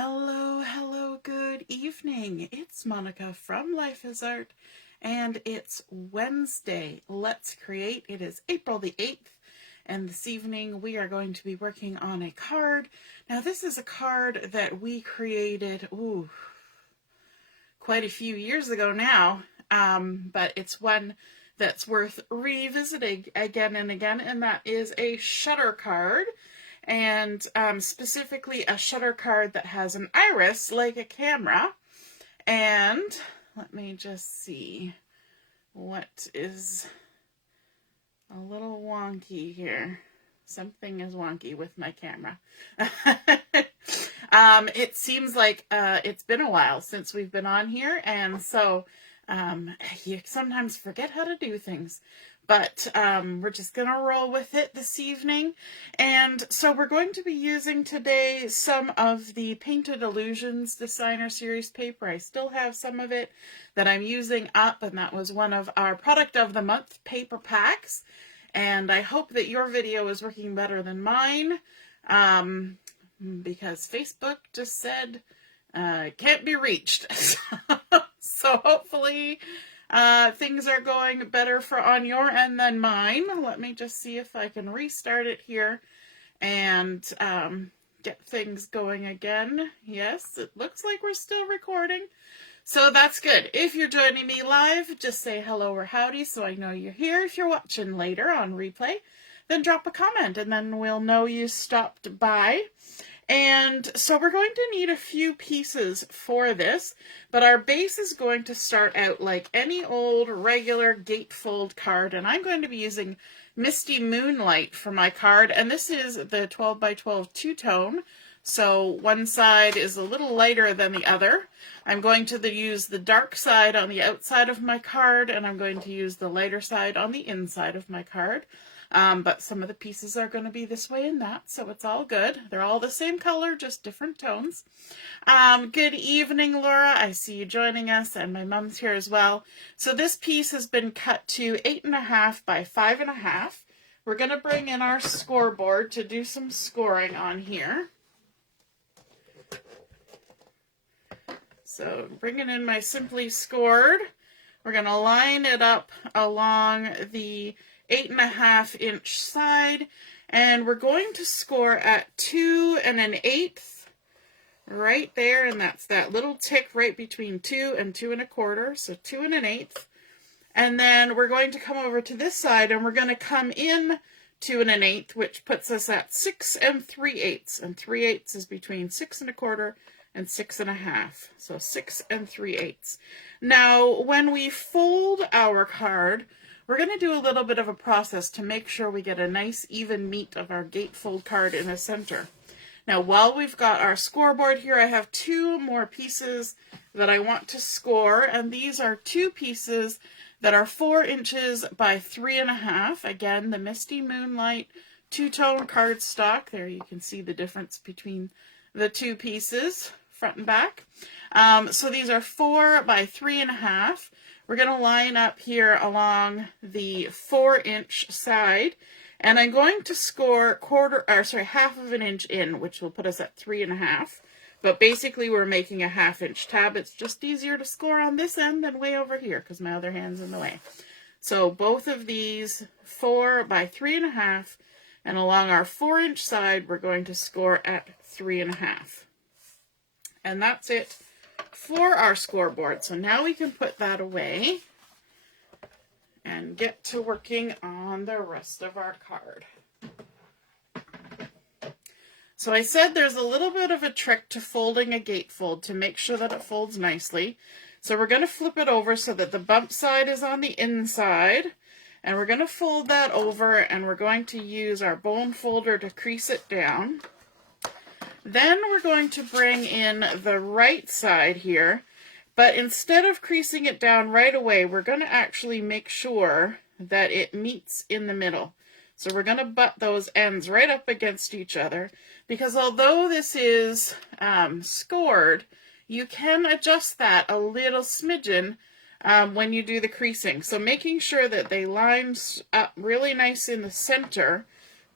Hello, hello, good evening. It's Monica from Life is Art, and it's Wednesday. Let's create. It is April the 8th, and this evening we are going to be working on a card. Now, this is a card that we created, quite a few years ago now, but it's one that's worth revisiting again and again, and that is a shutter card. And specifically a shutter card that has an iris like a camera. And let me just see what is a little wonky here. Something is wonky with my camera. It seems like it's been a while since we've been on here, and so you sometimes forget how to do things. But we're just going to roll with it this evening. And so we're going to be using today some of the Painted Illusions Designer Series paper. I still have some of it that I'm using up, and that was one of our Product of the Month paper packs. And I hope that your video is working better than mine, because Facebook just said it can't be reached. So hopefully things are going better on your end than mine. Let me just see if I can restart it here and get things going again. Yes, it looks like we're still recording. So that's good. If you're joining me live, just say hello or howdy so I know you're here. If you're watching later on replay, then drop a comment and then we'll know you stopped by. And so we're going to need a few pieces for this, but our base is going to start out like any old regular gatefold card, and I'm going to be using Misty Moonlight for my card, and this is the 12 by 12 two-tone, so one side is a little lighter than the other. I'm going to use the dark side on the outside of my card, and I'm going to use the lighter side on the inside of my card. But some of the pieces are going to be this way and that, so it's all good. They're all the same color, just different tones. Good evening, Laura. I see you joining us, and my mom's here as well. So this piece has been cut to 8.5 by 5.5. We're going to bring in our scoreboard to do some scoring on here. So bringing in my Simply Scored. We're going to line it up along the 8.5 inch side, and we're going to score at 2 1/8 right there, and that's that little tick right between 2 and 2 1/4, so 2 1/8. And then we're going to come over to this side, and we're going to come in 2 1/8, which puts us at 6 3/8, and 3/8 is between 6 1/4 and 6 1/2, so 6 3/8. Now, when we fold our card, we're going to do a little bit of a process to make sure we get a nice even meat of our gatefold card in the center. Now, while we've got our scoreboard here, I have two more pieces that I want to score, and these are two pieces that are 4 inches by 3.5. Again, the Misty Moonlight two-tone cardstock. There you can see the difference between the two pieces, front and back. So these are 4 by 3.5. We're going to line up here along the 4-inch side, and I'm going to score half of an inch in, which will put us at 3.5. But basically, we're making a 1/2 inch tab. It's just easier to score on this end than way over here because my other hand's in the way. So both of these 4 by 3.5, and along our 4-inch side, we're going to score at 3.5. And that's it for our scoreboard. So now we can put that away and get to working on the rest of our card. So I said there's a little bit of a trick to folding a gatefold to make sure that it folds nicely. So we're going to flip it over so that the bump side is on the inside, and we're going to fold that over, and we're going to use our bone folder to crease it down. Then we're going to bring in the right side here, but instead of creasing it down right away, we're going to actually make sure that it meets in the middle. So we're going to butt those ends right up against each other, because although this is scored, you can adjust that a little smidgen when you do the creasing. So making sure that they line up really nice in the center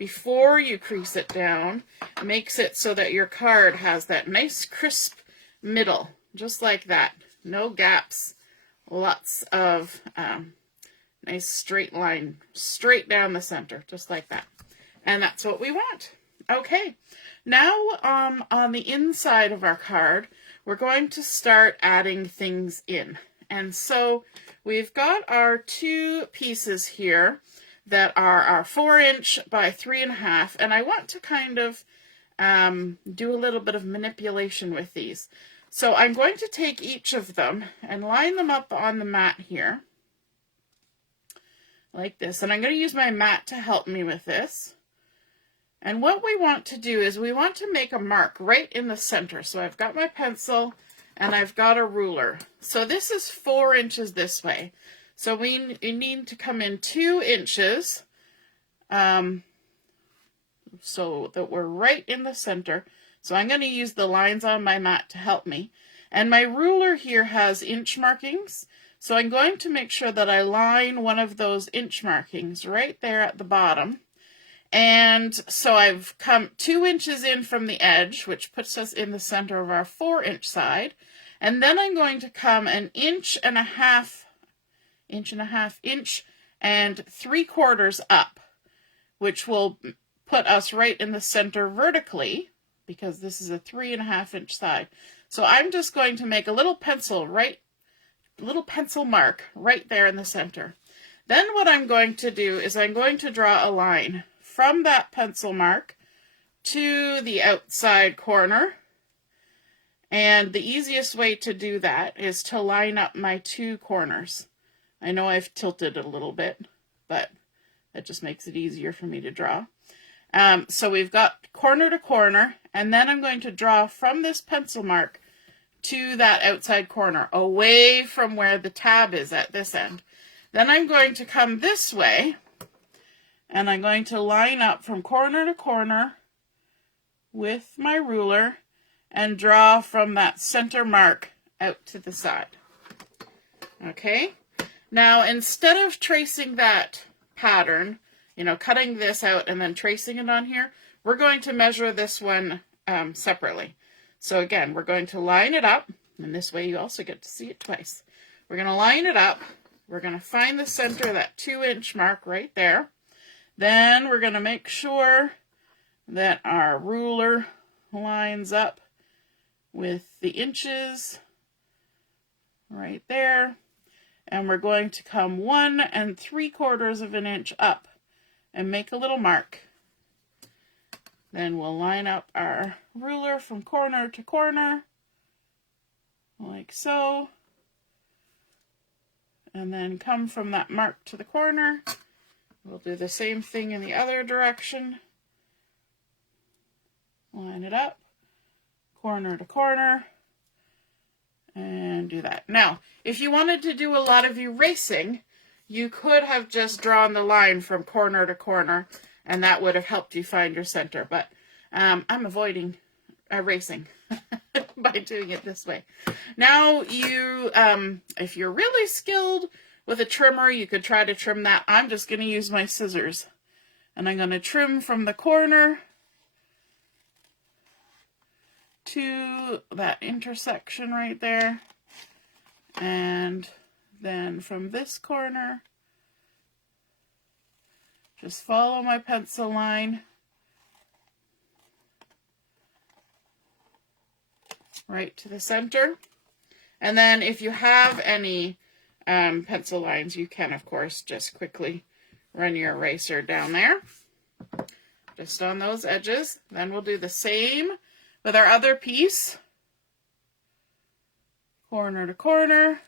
before you crease it down makes it so that your card has that nice crisp middle, just like that. No gaps, lots of nice straight line, straight down the center, just like that. And that's what we want. Okay, now on the inside of our card, we're going to start adding things in. And so we've got our two pieces here that are our 4" by 3.5, and I want to kind of do a little bit of manipulation with these. So I'm going to take each of them and line them up on the mat here, like this. And I'm going to use my mat to help me with this. And what we want to do is we want to make a mark right in the center. So I've got my pencil and I've got a ruler. So this is 4 inches this way. So we need to come in 2 inches so that we're right in the center. So I'm going to use the lines on my mat to help me. And my ruler here has inch markings. So I'm going to make sure that I line one of those inch markings right there at the bottom. And so I've come 2 inches in from the edge, which puts us in the center of our 4" side. And then I'm going to come 1.5 inch and 3/4 up, which will put us right in the center vertically, because this is a 3.5 inch side. So I'm just going to make a little pencil mark right there in the center. Then what I'm going to do is I'm going to draw a line from that pencil mark to the outside corner. And the easiest way to do that is to line up my 2 corners. I know I've tilted it a little bit, but that just makes it easier for me to draw. So we've got corner to corner, and then I'm going to draw from this pencil mark to that outside corner, away from where the tab is at this end. Then I'm going to come this way, and I'm going to line up from corner to corner with my ruler and draw from that center mark out to the side. Okay? Now, instead of tracing that pattern, cutting this out and then tracing it on here, we're going to measure this one separately. So again, we're going to line it up, and this way you also get to see it twice. We're going to line it up. We're going to find the center of that 2 inch mark right there. Then we're going to make sure that our ruler lines up with the inches right there. And we're going to come 1 3/4 inch up and make a little mark. Then we'll line up our ruler from corner to corner, like so. And then come from that mark to the corner. We'll do the same thing in the other direction. Line it up, corner to corner, and do that. Now, if you wanted to do a lot of erasing, you could have just drawn the line from corner to corner, and that would have helped you find your center. But I'm avoiding erasing by doing it this way. Now, if you're really skilled with a trimmer, you could try to trim that. I'm just going to use my scissors, and I'm going to trim from the corner to that intersection right there, and then from this corner, just follow my pencil line right to the center. And then if you have any pencil lines, you can, of course, just quickly run your eraser down there, just on those edges. Then we'll do the same with our other piece, corner to corner,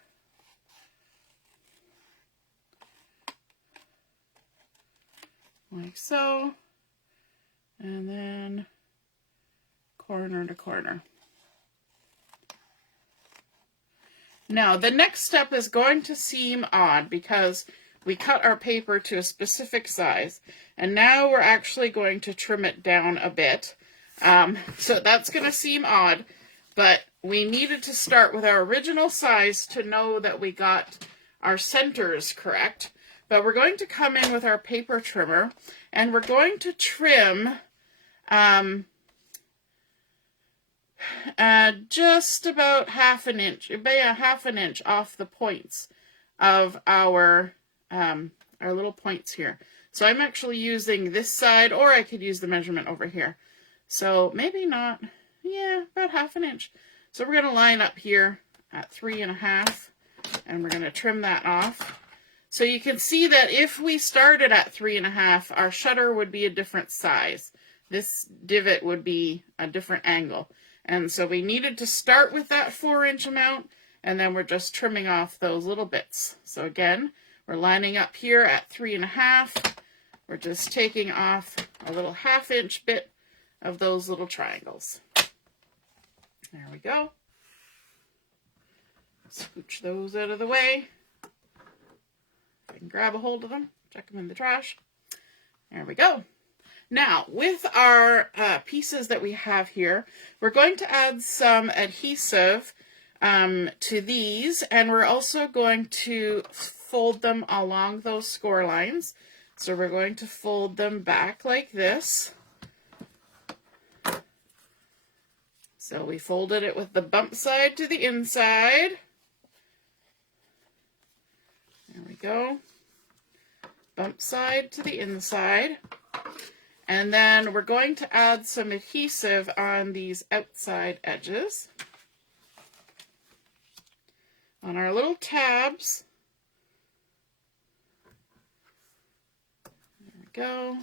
like so, and then corner to corner. Now, the next step is going to seem odd because we cut our paper to a specific size, and now we're actually going to trim it down a bit. So that's going to seem odd, but we needed to start with our original size to know that we got our centers correct. But we're going to come in with our paper trimmer, and we're going to trim just about half an inch off the points of our little points here. So I'm actually using this side, or I could use the measurement over here. So maybe not, yeah, about half an inch. So we're going to line up here at 3.5, and we're going to trim that off. So you can see that if we started at 3.5, our shutter would be a different size. This divot would be a different angle. And so we needed to start with that 4-inch amount, and then we're just trimming off those little bits. So again, we're lining up here at 3.5. We're just taking off a little 1/2-inch bit of those little triangles. There we go. Scooch those out of the way. I can grab a hold of them, check them in the trash. There we go. Now, with our pieces that we have here, we're going to add some adhesive to these, and we're also going to fold them along those score lines. So we're going to fold them back like this. So we folded it with the bump side to the inside. There we go. Bump side to the inside. And then we're going to add some adhesive on these outside edges. On our little tabs. There we go.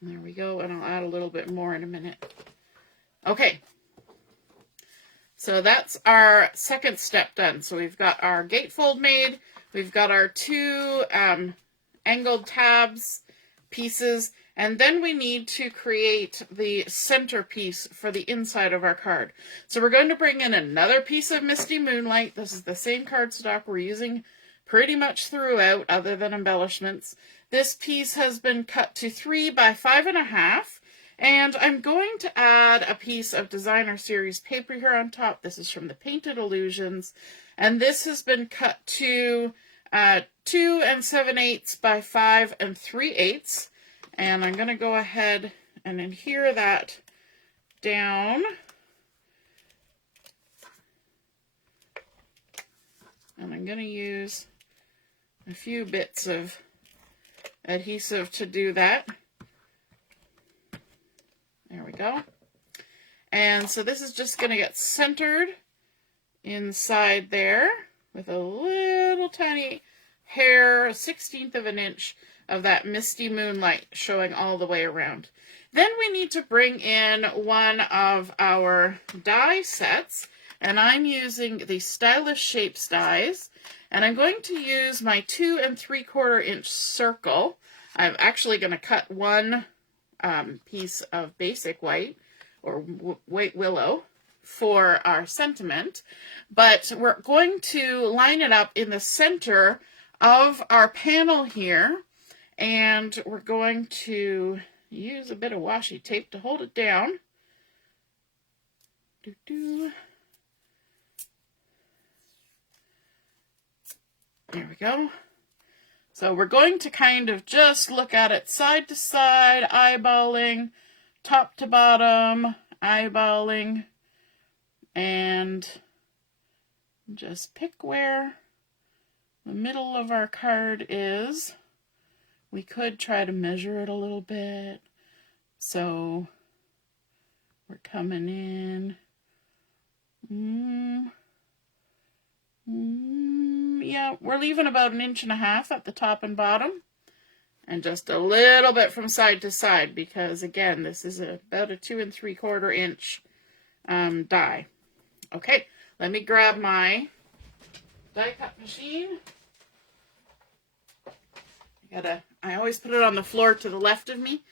And there we go, and I'll add a little bit more in a minute. Okay. So that's our second step done. So we've got our gatefold made. We've got our 2 angled tabs pieces, and then we need to create the centerpiece for the inside of our card. So we're going to bring in another piece of Misty Moonlight. This is the same cardstock we're using pretty much throughout, other than embellishments. This piece has been cut to 3 by 5.5, and I'm going to add a piece of Designer Series paper here on top. This is from the Painted Illusions, and this has been cut to 2 7/8 by 5 3/8, and I'm going to go ahead and adhere that down, and I'm going to use a few bits of adhesive to do that. There we go. And so this is just going to get centered inside there with a little tiny hair, 1/16 of an inch of that Misty Moonlight showing all the way around. Then we need to bring in one of our die sets, and I'm using the Stylish Shapes dies, and I'm going to use my 2 3/4 inch circle. I'm actually going to cut one piece of basic white, or white willow, for our sentiment, but we're going to line it up in the center of our panel here, and we're going to use a bit of washi tape to hold it down. There we go. So we're going to kind of just look at it side to side, eyeballing, top to bottom, eyeballing, and just pick where the middle of our card is. We could try to measure it a little bit. So we're coming in. Yeah, we're leaving about 1.5 inches at the top and bottom, and just a little bit from side to side, because again, this is about a 2 3/4 inch die. Okay, let me grab my die cut machine. I always put it on the floor to the left of me,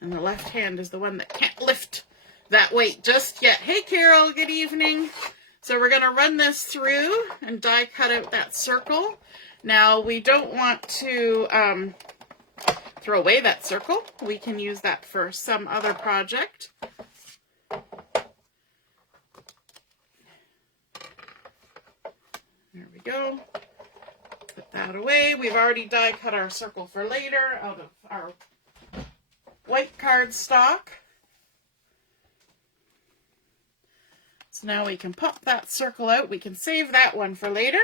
and the left hand is the one that can't lift that weight just yet. Hey Carol, good evening. So we're going to run this through and die cut out that circle. Now we don't want to throw away that circle. We can use that for some other project. There we go. Put that we've already die cut our circle for later out of our white cardstock. So now we can pop that circle out. We can save that one for later.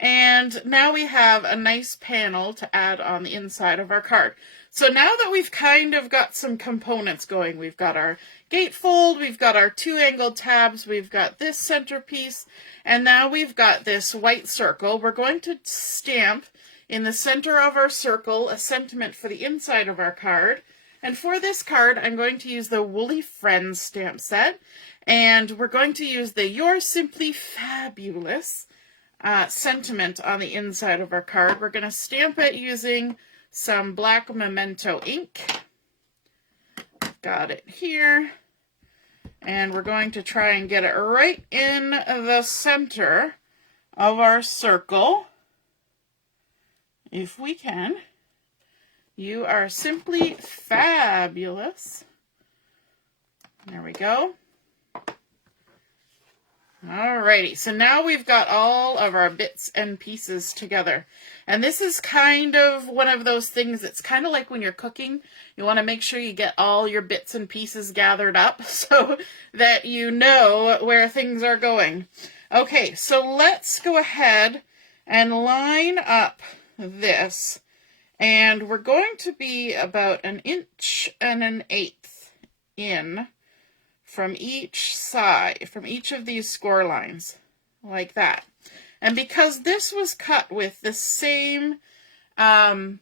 And now we have a nice panel to add on the inside of our card. So now that we've kind of got some components going, we've got our gatefold, we've got our 2 angled tabs, we've got this centerpiece, and now we've got this white circle. We're going to stamp in the center of our circle a sentiment for the inside of our card. And for this card, I'm going to use the Woolly Friends stamp set, and we're going to use the You're Simply Fabulous sentiment on the inside of our card. We're going to stamp it using some black Memento ink. Got it here. And we're going to try and get it right in the center of our circle, if we can. You are simply fabulous. There we go. Alrighty, so now we've got all of our bits and pieces together. And this is kind of one of those things, it's kind of like when you're cooking, you want to make sure you get all your bits and pieces gathered up so that you know where things are going. Okay, so let's go ahead and line up this. And we're going to be about 1 1/8 inches in from each side, from each of these score lines, like that. And because this was cut with the same die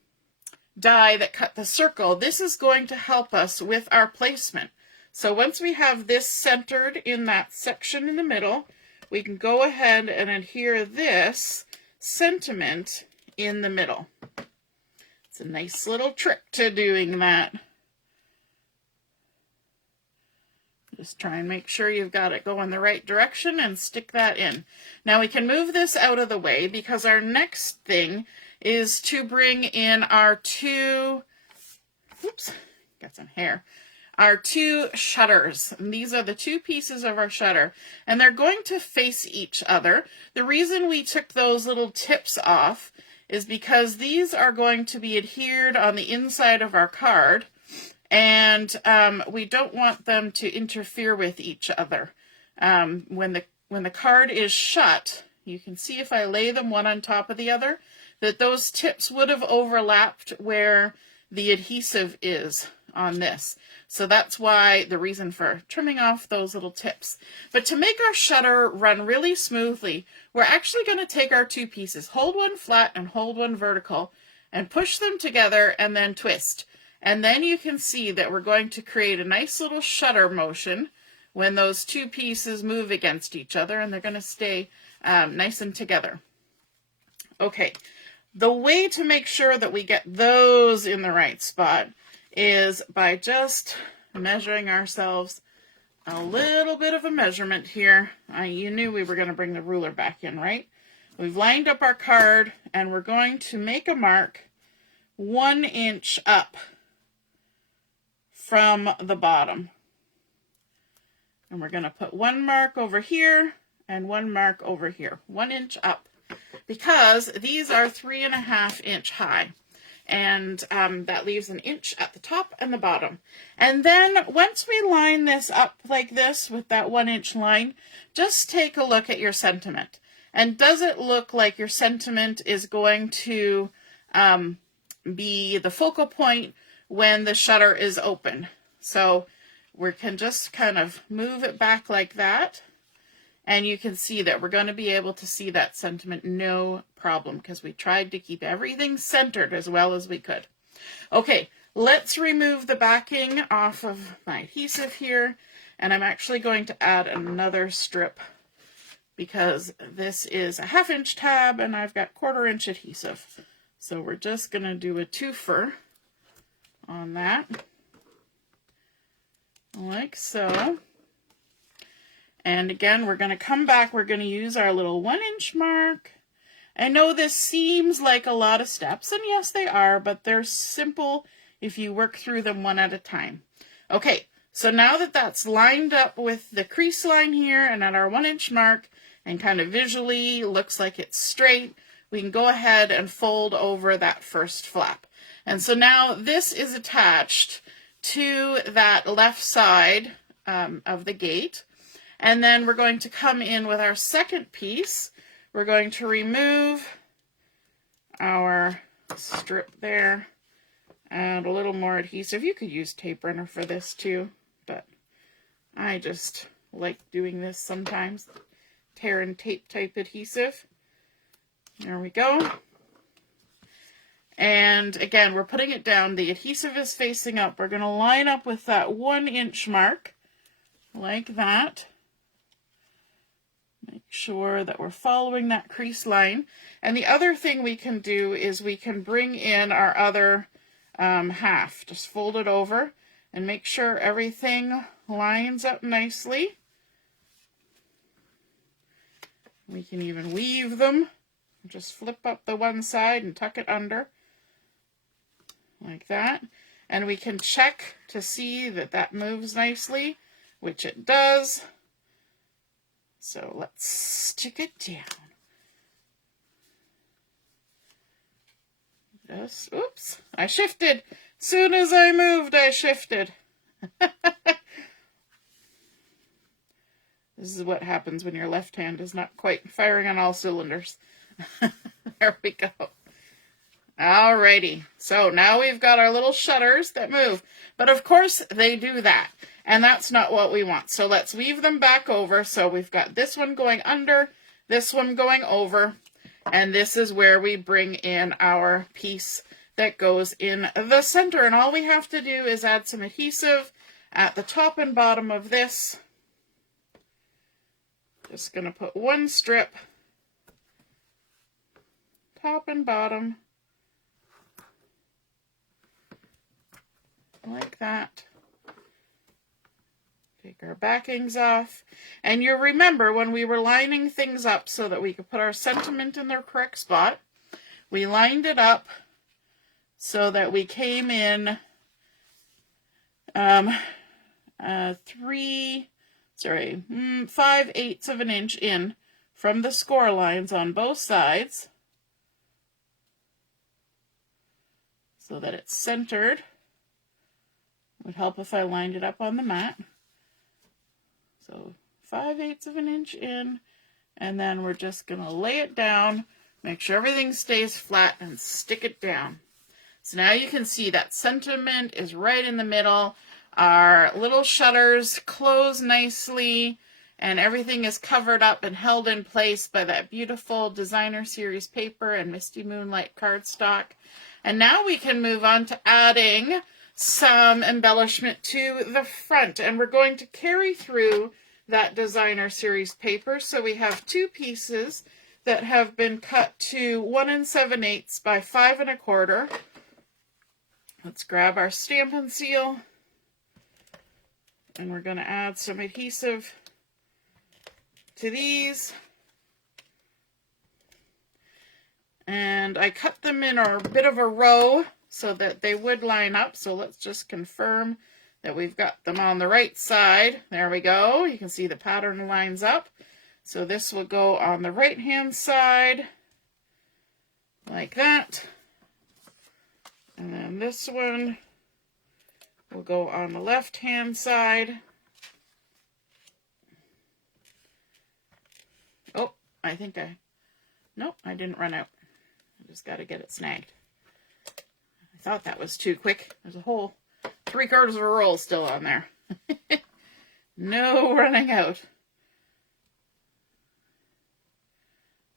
that cut the circle, this is going to help us with our placement. So once we have this centered in that section in the middle, we can go ahead and adhere this sentiment in the middle. It's a nice little trick to doing that. Just try and make sure you've got it going the right direction and stick that in. Now we can move this out of the way because our next thing is to bring in our 2, oops, got some hair, our 2 shutters. And these are the 2 pieces of our shutter, and they're going to face each other. The reason we took those little tips off is because these are going to be adhered on the inside of our card, and we don't want them to interfere with each other. When the card is shut, you can see if I lay them one on top of the other, that those tips would have overlapped where the adhesive is on this. So that's why the reason for trimming off those little tips. But to make our shutter run really smoothly, we're actually going to take our 2 pieces, hold one flat and hold one vertical, and push them together and then twist. And then you can see that we're going to create a nice little shutter motion when those 2 pieces move against each other, and they're going to stay nice and together. Okay, the way to make sure that we get those in the right spot is by just measuring ourselves a little bit of a measurement here. You knew we were going to bring the ruler back in, right? We've lined up our card, and we're going to make a mark 1 inch up from the bottom. And we're going to put 1 mark over here and 1 mark over here, 1 inch up, because these are 3.5 inch high. And that leaves 1 inch at the top and the bottom. And then once we line this up like this with that 1 inch line, just take a look at your sentiment. And does it look like your sentiment is going to be the focal point when the shutter is open? So we can just kind of move it back like that, and you can see that we're going to be able to see that sentiment no problem because we tried to keep everything centered as well as we could. Okay, let's remove the backing off of my adhesive here, and I'm actually going to add another strip because this is a 1/2 inch tab and I've got 1/4 inch adhesive. So we're just going to do a twofer on that, like so. And again, we're going to come back, we're going to use our little 1 inch mark. I know this seems like a lot of steps, and yes they are, but they're simple if you work through them one at a time. Okay, so now that that's lined up with the crease line here and at our 1 inch mark, and kind of visually looks like it's straight, we can go ahead and fold over that first flap. And so now this is attached to that left side of the gate. And then we're going to come in with our second piece. We're going to remove our strip there, and a little more adhesive. You could use tape runner for this too, but I just like doing this sometimes. Tear and tape type adhesive. There we go. And again, we're putting it down. The adhesive is facing up. We're going to line up with that 1 inch mark, like that. Make sure that we're following that crease line. And the other thing we can do is we can bring in our other half. Just fold it over and make sure everything lines up nicely. We can even weave them. Just flip up the one side and tuck it under, like that. And we can check to see that that moves nicely, which it does. So let's stick it down. Just, oops, I shifted. Soon as I moved, I shifted. This is what happens when your left hand is not quite firing on all cylinders. There we go. Alrighty, so now we've got our little shutters that move. But of course they do that, and that's not what we want. So let's weave them back over. So we've got this one going under, this one going over, and this is where we bring in our piece that goes in the center. And all we have to do is add some adhesive at the top and bottom of this. Just going to put one strip, top and bottom, like that. Take our backings off. And you remember when we were lining things up so that we could put our sentiment in their correct spot, we lined it up so that we came in 5/8 of an inch in from the score lines on both sides, so that it's centered. It would help if I lined it up on the mat. So 5/8 of an inch in, and then we're just going to lay it down, make sure everything stays flat, and stick it down. So now you can see that sentiment is right in the middle. Our little shutters close nicely, and everything is covered up and held in place by that beautiful designer series paper and Misty Moonlight cardstock. And now we can move on to adding some embellishment to the front, and we're going to carry through that designer series paper. So we have two pieces that have been cut to 1 7/8 by 5 1/4. Let's grab our Stampin' seal, and we're going to add some adhesive to these. And I cut them in a bit of a row so that they would line up. So let's just confirm that we've got them on the right side. There we go. You can see the pattern lines up. So this will go on the right hand side, like that. And then this one will go on the left hand side. Oh, I think nope, I didn't run out. I just got to get it snagged. I thought that was too quick. There's a whole 3/4 of a roll still on there. No running out.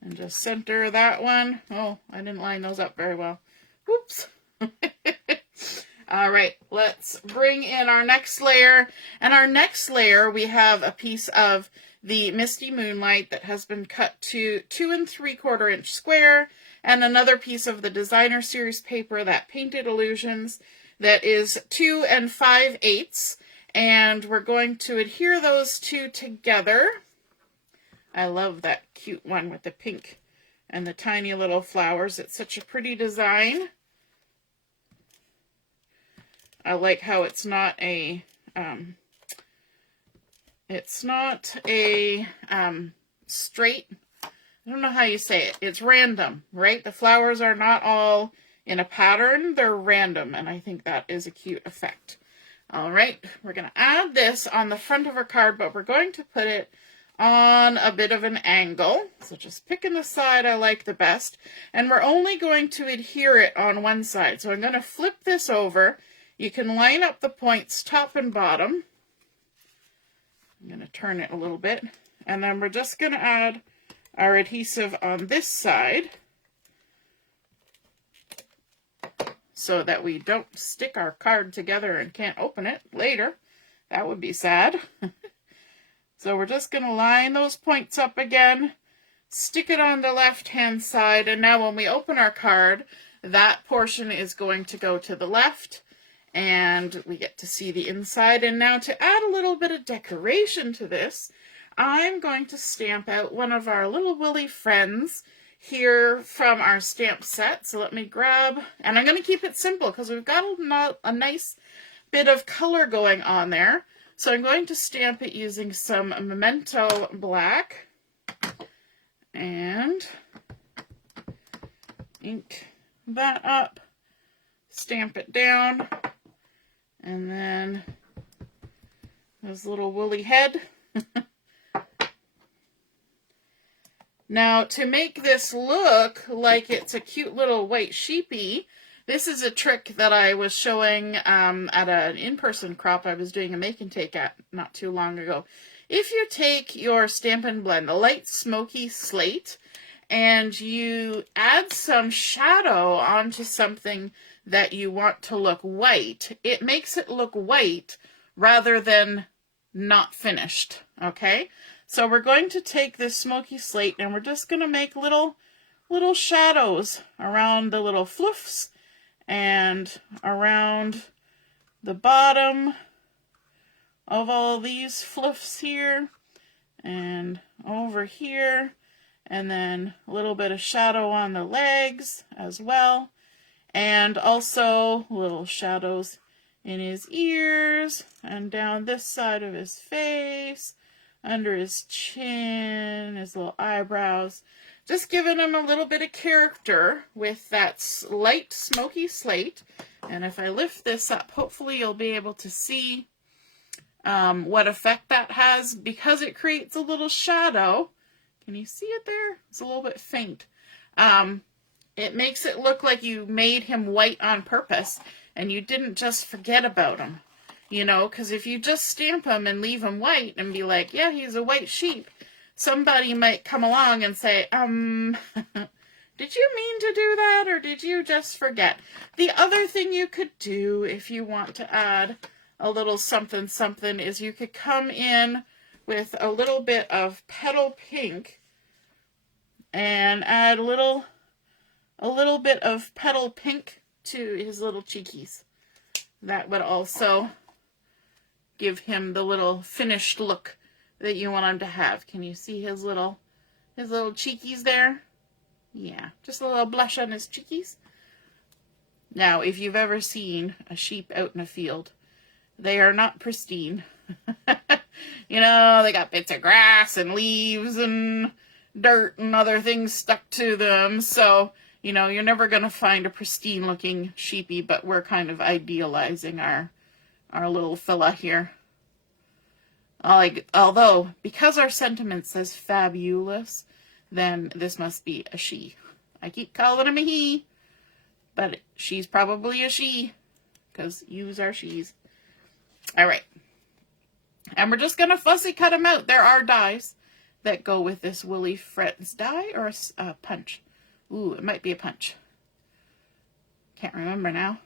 And just center that one. Oh, I didn't line those up very well. Whoops. All right, let's bring in our next layer. And our next layer, we have a piece of the Misty Moonlight that has been cut to 2 3/4 inch square, and another piece of the designer series paper, that Painted Illusions, that is 2 5/8. And we're going to adhere those two together. I love that cute one with the pink and the tiny little flowers. It's such a pretty design. I like how it's not a straight I don't know how you say it. It's random, right? The flowers are not all in a pattern. They're random, and I think that is a cute effect. All right, we're going to add this on the front of our card, but we're going to put it on a bit of an angle. So just picking the side I like the best. And we're only going to adhere it on one side. So I'm going to flip this over. You can line up the points top and bottom. I'm going to turn it a little bit. And then we're just going to add our adhesive on this side so that we don't stick our card together and can't open it later. That would be sad. So we're just going to line those points up again, stick it on the left-hand side, and now when we open our card, that portion is going to go to the left, and we get to see the inside. And now to add a little bit of decoration to this, I'm going to stamp out one of our little woolly friends here from our stamp set. So let me grab, and I'm going to keep it simple because we've got a nice bit of color going on there. So I'm going to stamp it using some Memento black and ink that up, stamp it down, and then this little woolly head. Now, to make this look like it's a cute little white sheepy, this is a trick that I was showing at an in-person crop I was doing a make and take at not too long ago. If you take your Stampin' Blend, a light smoky slate, and you add some shadow onto something that you want to look white, it makes it look white rather than not finished, okay? So we're going to take this smoky slate and we're just going to make little shadows around the little floofs and around the bottom of all these floofs here and over here, and then a little bit of shadow on the legs as well, and also little shadows in his ears and down this side of his face, under his chin, his little eyebrows. Just giving him a little bit of character with that light smoky slate. And if I lift this up, hopefully you'll be able to see what effect that has, because it creates a little shadow. Can you see it there? It's a little bit faint. It makes it look like you made him white on purpose and you didn't just forget about him. You know, because if you just stamp him and leave him white and be like, yeah, he's a white sheep, somebody might come along and say, did you mean to do that, or did you just forget? The other thing you could do if you want to add a little something something is you could come in with a little bit of Petal pink and add a little bit of Petal pink to his little cheekies. That would also give him the little finished look that you want him to have. Can you see his little cheekies there? Yeah, just a little blush on his cheekies. Now, if you've ever seen a sheep out in a field, they are not pristine. You know, they got bits of grass and leaves and dirt and other things stuck to them. So, you know, you're never going to find a pristine looking sheepy, but we're kind of idealizing our little fella here. Although, because our sentiment says fabulous, then this must be a she. I keep calling him a he, but she's probably a she, because yous are she's. Alright. And we're just going to fussy cut them out. There are dies that go with this woolly friends. Die or a punch? Ooh, it might be a punch. Can't remember now.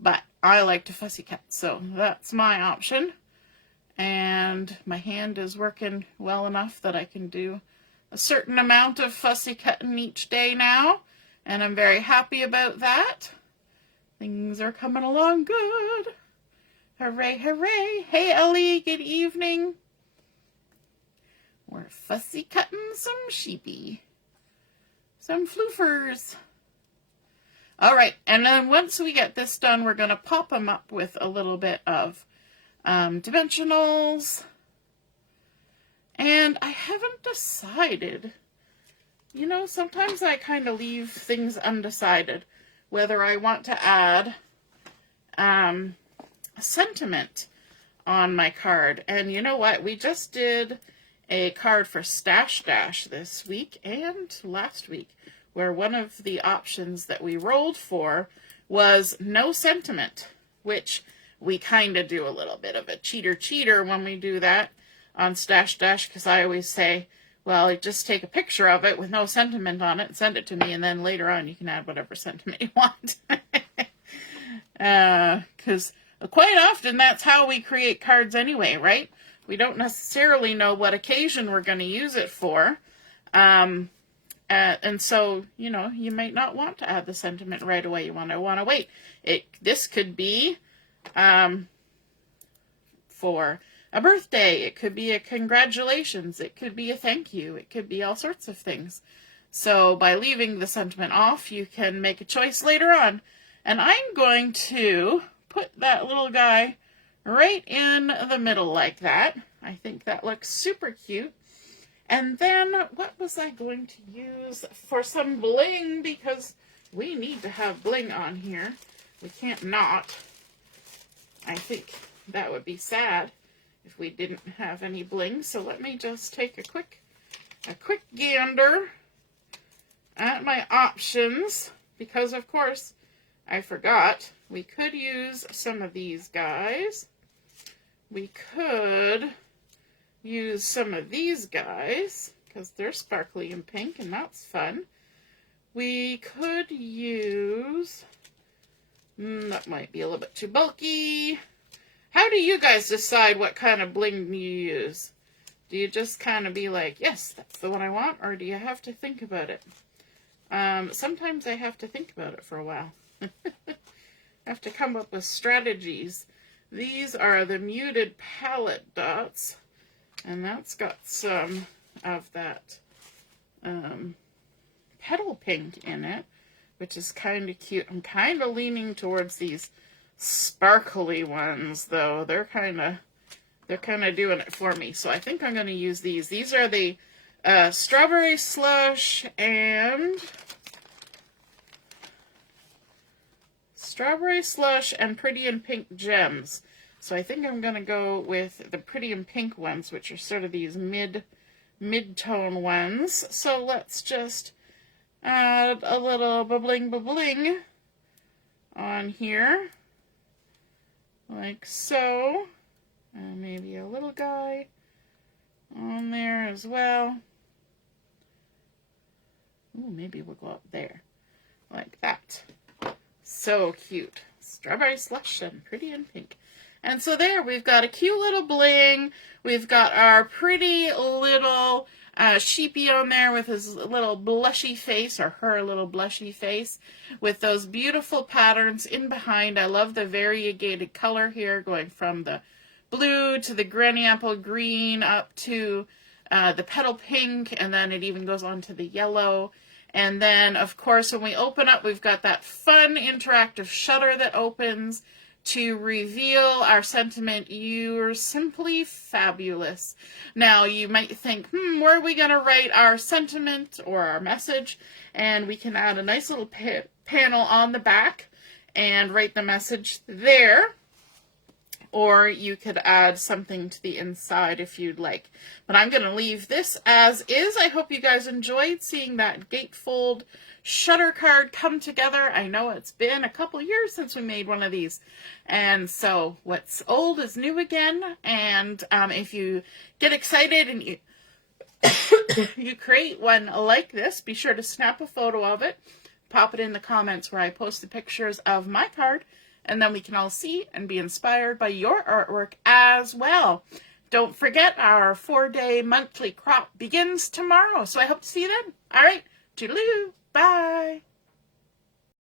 But I like to fussy cut, so that's my option. And my hand is working well enough that I can do a certain amount of fussy cutting each day now. And I'm very happy about that. Things are coming along good. Hooray, hooray. Hey, Ellie, good evening. We're fussy cutting some sheepy. Some floofers. All right, and then once we get this done, we're going to pop them up with a little bit of dimensionals And I haven't decided. You know, sometimes I kind of leave things undecided, whether I want to add a sentiment on my card. And you know what? We just did a card for Stash Dash this week and last week, where one of the options that we rolled for was no sentiment, which we kind of do a little bit of a cheater when we do that on Stash Dash, because I always say, well, just take a picture of it with no sentiment on it and send it to me, and then later on you can add whatever sentiment you want. Because quite often that's how we create cards anyway, right? We don't necessarily know what occasion we're going to use it for. And so, you know, you might not want to add the sentiment right away. You want to wait. This could be for a birthday. It could be a congratulations. It could be a thank you. It could be all sorts of things. So by leaving the sentiment off, you can make a choice later on. And I'm going to put that little guy right in the middle like that. I think that looks super cute. And then what was I going to use for some bling? Because we need to have bling on here. We can't not. I think that would be sad if we didn't have any bling. So let me just take a quick gander at my options, because of course I forgot we could use some of these guys. We could use some of these guys because they're sparkly and pink, and that's fun. We could use, that might be a little bit too bulky. How do you guys decide what kind of bling you use? Do you just kind of be like, yes, that's the one I want, or do you have to think about it? Sometimes I have to think about it for a while. I have to come up with strategies. These are the muted palette dots, and that's got some of that petal pink in it, which is kind of cute. I'm kind of leaning towards these sparkly ones, though. They're kind of doing it for me. So I think I'm going to use these. These are the Strawberry Slush and Pretty in Pink Gems. So I think I'm going to go with the Pretty in Pink ones, which are sort of these mid-tone ones. So let's just add a little bubbling on here, like so. And maybe a little guy on there as well. Ooh, maybe we'll go up there, like that. So cute. Strawberry Slush and Pretty in Pink. And so there, we've got a cute little bling. We've got our pretty little sheepy on there with his little blushy face, or her little blushy face, with those beautiful patterns in behind. I love the variegated color here, going from the blue to the granny apple green up to the petal pink, and then it even goes on to the yellow. And then, of course, when we open up, we've got that fun interactive shutter that opens to reveal our sentiment. You're simply fabulous. Now, you might think, where are we going to write our sentiment or our message? And we can add a nice little panel on the back and write the message there. Or you could add something to the inside if you'd like. But I'm going to leave this as is. I hope you guys enjoyed seeing that gatefold shutter card come together. I know it's been a couple years since we made one of these. And so what's old is new again. And if you get excited and you, you create one like this, be sure to snap a photo of it. Pop it in the comments where I post the pictures of my card. And then we can all see and be inspired by your artwork as well. Don't forget, our 4-day monthly crop begins tomorrow. So I hope to see you then. All right. Toodaloo. Bye.